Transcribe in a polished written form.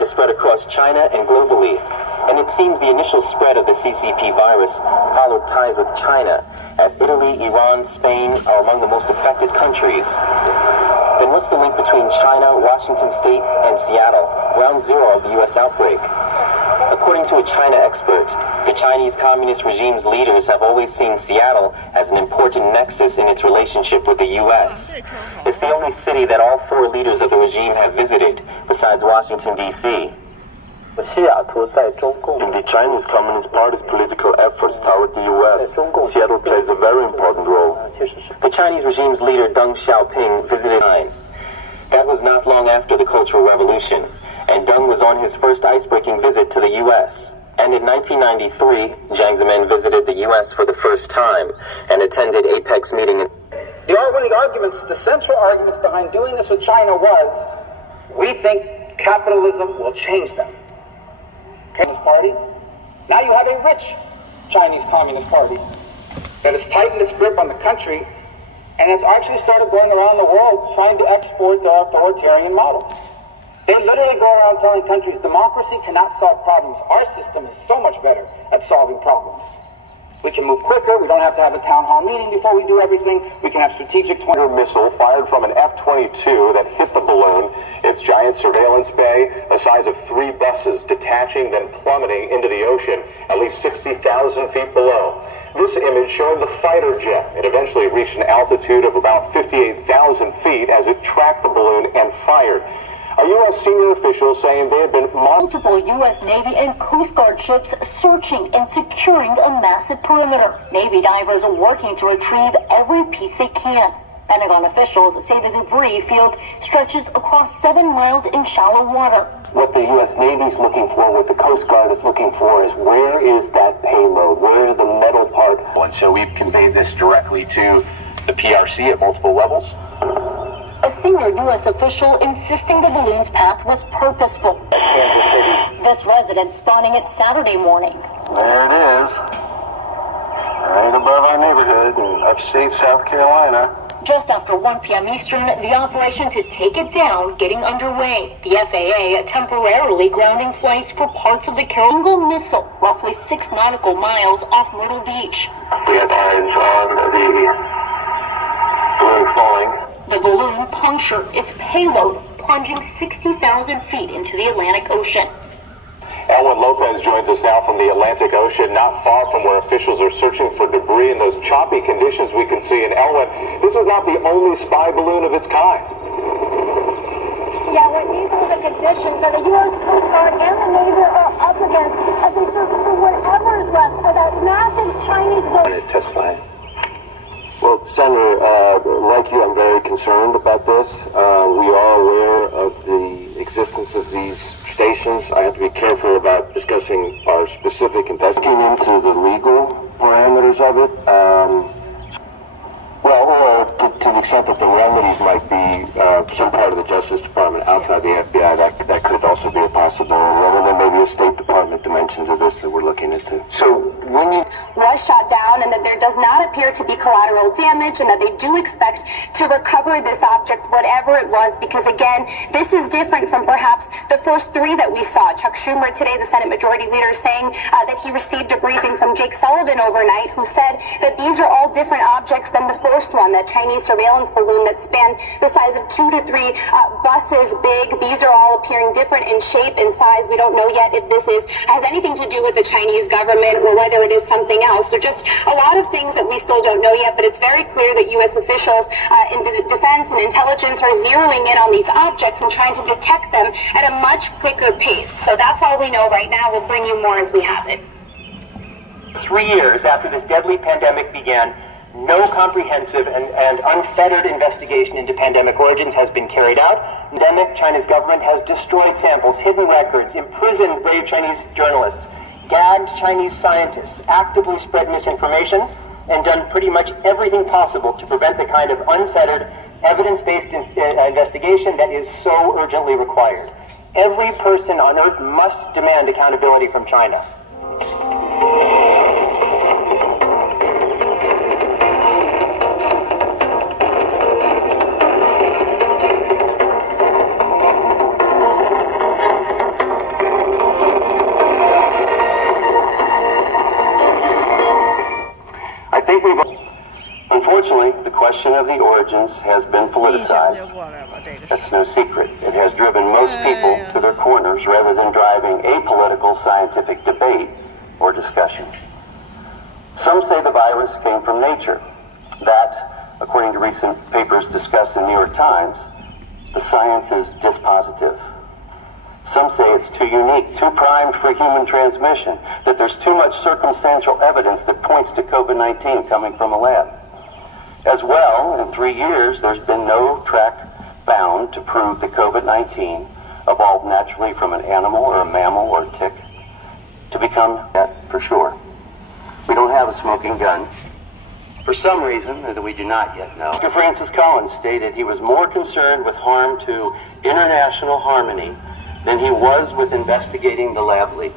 to spread across China and globally. And it seems the initial spread of the CCP virus followed ties with China, as Italy, Iran, Spain are among the most affected countries. Then what's the link between China, Washington State, and Seattle, ground zero of the U.S. outbreak? According to a China expert, the Chinese Communist regime's leaders have always seen Seattle as an important nexus in its relationship with the U.S. It's the only city that all four leaders of the regime have visited, besides Washington, D.C. In the Chinese Communist Party's political efforts toward the U.S., Seattle plays a very important role. The Chinese regime's leader Deng Xiaoping visited. That was not long after the Cultural Revolution, and Deng was on his first ice-breaking visit to the U.S. And in 1993, Jiang Zemin visited the U.S. for the first time and attended APEC's meeting. One of the arguments, the central arguments behind doing this with China was, we think capitalism will change them. Communist Party. Now you have a rich Chinese Communist Party that has tightened its grip on the country and has actually started going around the world trying to export their authoritarian model. They literally go around telling countries democracy cannot solve problems. Our system is so much better at solving problems. We can move quicker. We don't have to have a town hall meeting before we do everything. We can have strategic missile fired from an F-22 that hit the balloon. Its giant surveillance bay, the size of 3 buses, detaching, then plummeting into the ocean, at least 60,000 feet below. This image showing the fighter jet. It eventually reached an altitude of about 58,000 feet as it tracked the balloon and fired. A U.S. senior official saying they had been multiple U.S. Navy and Coast Guard ships searching and securing a massive perimeter. Navy divers are working to retrieve every piece they can. Pentagon officials say the debris field stretches across 7 miles in shallow water. What the U.S. Navy is looking for, what the Coast Guard is looking for, is where is that payload? Where is the metal part? And so we've conveyed this directly to the PRC at multiple levels. A senior U.S. official insisting the balloon's path was purposeful. This resident spotting it Saturday morning. There it is, right above our neighborhood in upstate South Carolina. Just after 1 p.m. Eastern, the operation to take it down getting underway. The FAA temporarily grounding flights for parts of the single missile, roughly 6 nautical miles off Myrtle Beach. We have eyes on the balloon falling. The balloon punctured its payload, plunging 60,000 feet into the Atlantic Ocean. Elwin Lopez joins us now from the Atlantic Ocean, not far from where officials are searching for debris in those choppy conditions we can see. And Elwin, this is not the only spy balloon of its kind. Yeah, well, these are the conditions that the U.S. Coast Guard and the Navy are up against as they search for whatever is left of that massive Chinese balloon. Testify. Well, Senator, like you, I'm very concerned about this. We are aware of the existence of these stations. I have to be careful about discussing our specific investigation into the legal parameters of it. Or to the extent that the remedies might be some part of the Justice Department outside the FBI, that could also be a possibility. And then maybe a State Department dimensions of this that we're looking into. So when you was shot down, and that there does not appear to be collateral damage, and that they do expect to recover this object, whatever it was, because again, this is different from perhaps the first 3 that we saw. Chuck Schumer today, the Senate Majority Leader, saying that he received a briefing from Jake Sullivan overnight, who said that these are all different objects than the first one, that Chinese surveillance balloon that spanned the size of 2 to 3 buses big. These are all appearing different in shape and size. We don't know yet if this has anything to do with the Chinese government or whether it is something else. There are just a lot of things that we still don't know yet, but it's very clear that U.S. officials in defense and intelligence are zeroing in on these objects and trying to detect them at a much quicker pace. So that's all we know right now. We'll bring you more as we have it. 3 years after this deadly pandemic began, no comprehensive and unfettered investigation into pandemic origins has been carried out. Pandemic, China's government has destroyed samples, hidden records, imprisoned brave Chinese journalists, gagged Chinese scientists, actively spread misinformation, and done pretty much everything possible to prevent the kind of unfettered, evidence-based investigation that is so urgently required. Every person on Earth must demand accountability from China. question of the origins has been politicized. That's no secret. It has driven most people to their corners rather than driving apolitical scientific debate or discussion. Some say the virus came from nature. That, according to recent papers discussed in the New York Times, the science is dispositive. Some say it's too unique, too primed for human transmission, that there's too much circumstantial evidence that points to COVID-19 coming from a lab. As well, in 3 years, there's been no track found to prove that COVID-19 evolved naturally from an animal or a mammal or a tick to become that for sure. We don't have a smoking gun. For some reason that we do not yet know. Dr. Francis Collins stated he was more concerned with harm to international harmony than he was with investigating the lab leak.